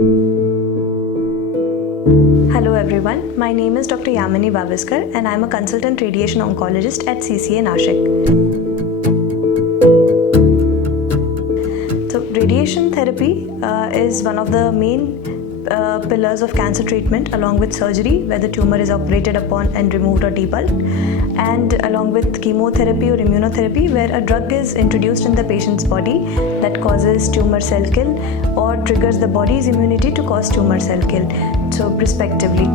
Hello everyone, my name is Dr. Yamini Baviskar and I am a consultant radiation oncologist at CCA Nashik. So radiation therapy is one of the main pillars of cancer treatment, along with surgery where the tumor is operated upon and removed or debulked, and along with chemotherapy or immunotherapy where a drug is introduced in the patient's body that causes tumor cell kill or triggers the body's immunity to cause tumor cell kill, so respectively.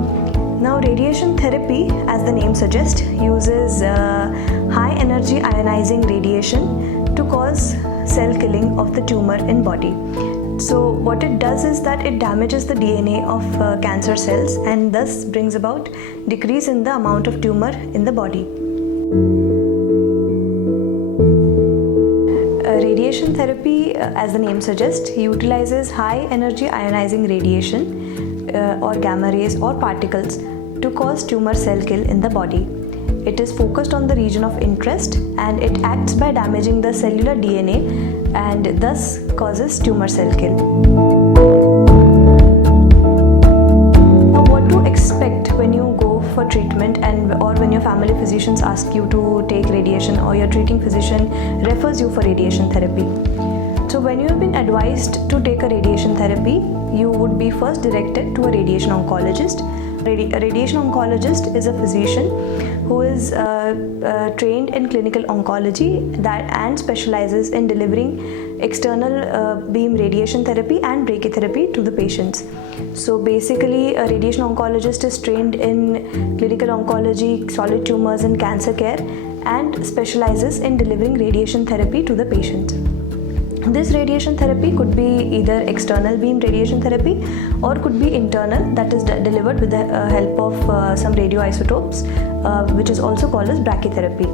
Now radiation therapy, as the name suggests, uses high energy ionizing radiation to cause cell killing of the tumor in body. So what it does is that it damages the DNA of cancer cells and thus brings about decrease in the amount of tumor in the body. Radiation therapy, as the name suggests, utilizes high energy ionizing radiation or gamma rays or particles to cause tumor cell kill in the body. It is focused on the region of interest and it acts by damaging the cellular DNA and thus causes tumor cell kill. Now what to expect when you go for treatment or when your family physicians ask you to take radiation or your treating physician refers you for radiation therapy. So when you have been advised to take a radiation therapy, you would be first directed to a radiation oncologist. A radiation oncologist is a physician who is trained in clinical oncology and specializes in delivering external beam radiation therapy and brachytherapy to the patients. So basically a radiation oncologist is trained in clinical oncology, solid tumors and cancer care and specializes in delivering radiation therapy to the patient. This radiation therapy could be either external beam radiation therapy or could be internal, that is delivered with the help of some radioisotopes, which is also called as brachytherapy.